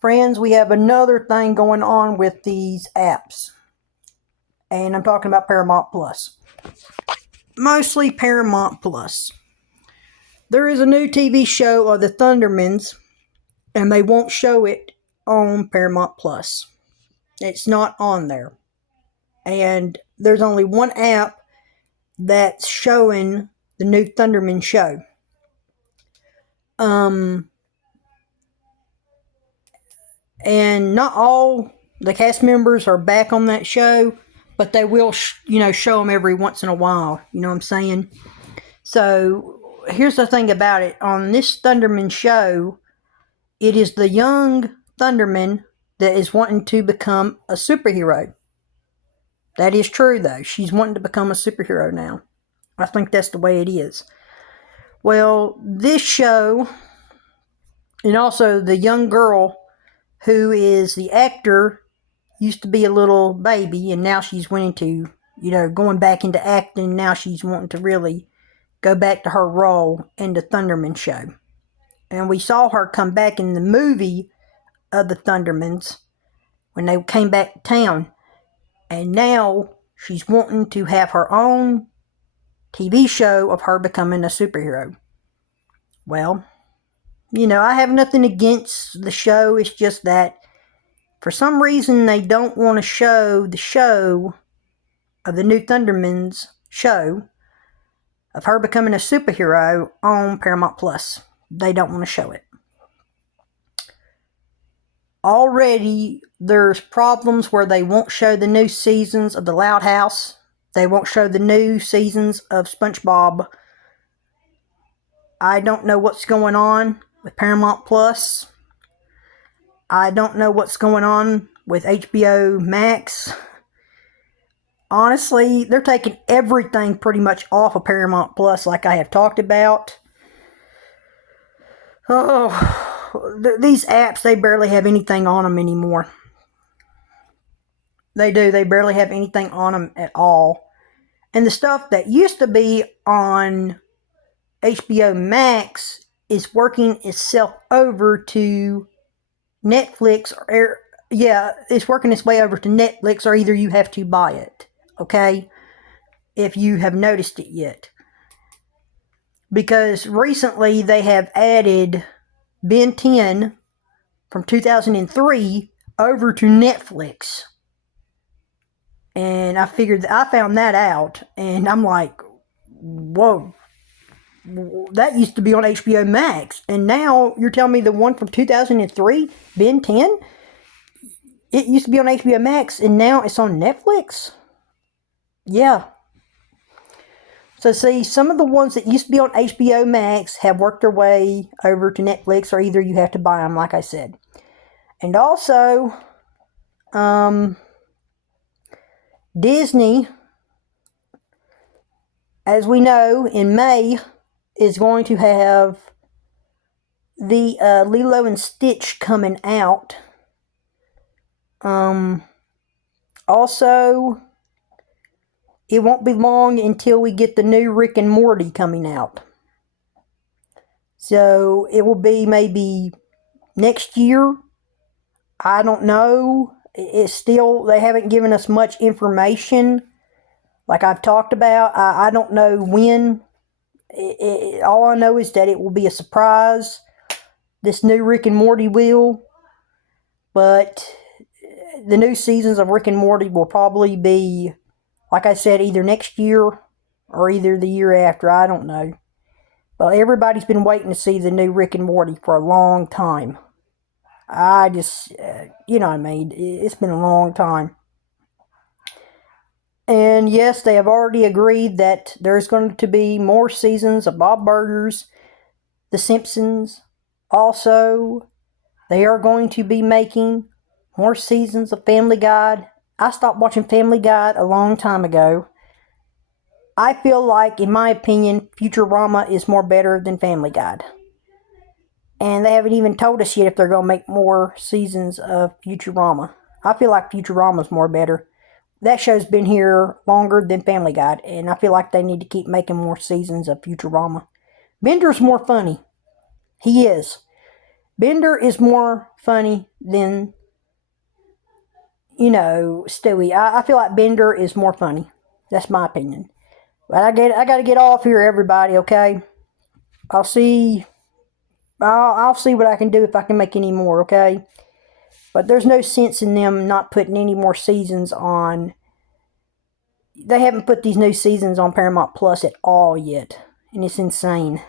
Friends, we have another thing going on with these apps. And I'm talking about Paramount Plus. Mostly Paramount Plus. There is a new TV show of the Thundermans, and they won't show it on Paramount Plus. It's not on there. And there's only one app that's showing the new Thunderman show. And not all the cast members are back on that show, but they will, show them every once in a while. You know what I'm saying? So here's the thing about it. On this Thunderman show, it is the young Thunderman that is wanting to become a superhero. That is true, though. She's wanting to become a superhero now. I think that's the way it is. Well, this show, and also the young girl who is the actor, used to be a little baby, and now she's wanting to, going back into acting. Now she's wanting to really go back to her role in the Thunderman show. And we saw her come back in the movie of the Thundermans when they came back to town. And now she's wanting to have her own TV show of her becoming a superhero. Well, I have nothing against the show. It's just that for some reason they don't want to show the show of the new Thundermans show of her becoming a superhero on Paramount Plus. They don't want to show it. Already, there's problems where they won't show the new seasons of The Loud House. They won't show the new seasons of SpongeBob. I don't know what's going on with Paramount Plus. I don't know what's going on with HBO Max. Honestly, they're taking everything pretty much off of Paramount Plus, like I have talked about. These apps, they barely have anything on them anymore. They do. They barely have anything on them at all. And the stuff that used to be on HBO Max is working itself over to Netflix. It's working its way over to Netflix, or either you have to buy it. Okay? If you have noticed it yet. Because recently they have added Ben 10 from 2003 over to Netflix. And I found that out, and I'm like, whoa, that used to be on HBO Max, and now you're telling me the one from 2003, Ben 10, it used to be on HBO Max, and now it's on Netflix? Yeah. So see, some of the ones that used to be on HBO Max have worked their way over to Netflix, or either you have to buy them, like I said. And also, Disney, as we know, in May, is going to have the Lilo and Stitch coming out. Also, it won't be long until we get the new Rick and Morty coming out. So, it will be maybe next year. I don't know. It's still, they haven't given us much information like I've talked about. I don't know when. All I know is that it will be a surprise. This new Rick and Morty will. But the new seasons of Rick and Morty will probably be, like I said, either next year or either the year after. I don't know. But everybody's been waiting to see the new Rick and Morty for a long time. I just, you know what I mean. It's been a long time. And yes, they have already agreed that there's going to be more seasons of Bob Burgers, The Simpsons. Also, they are going to be making more seasons of Family Guy. I stopped watching Family Guy a long time ago. I feel like, in my opinion, Futurama is more better than Family Guy. And they haven't even told us yet if they're going to make more seasons of Futurama. I feel like Futurama's more better. That show's been here longer than Family Guy, and I feel like they need to keep making more seasons of Futurama. Bender's more funny. He is. Bender is more funny than, Stewie. I feel like Bender is more funny. That's my opinion. But I got to get off here, everybody. Okay. I'll see. I'll see what I can do if I can make any more. Okay. But there's no sense in them not putting any more seasons on. They haven't put these new seasons on Paramount Plus at all yet, and it's insane.